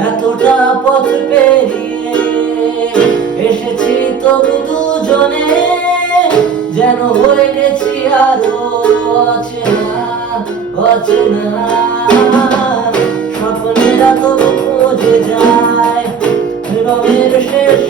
এতটা পথ পেরিয়ে এসেছি তবু দুজনে, যেন হয়ে গেছি আরো অচেনা অচেনা। স্বপ্নেরা তবু খুঁজে যায় রঙের শেষ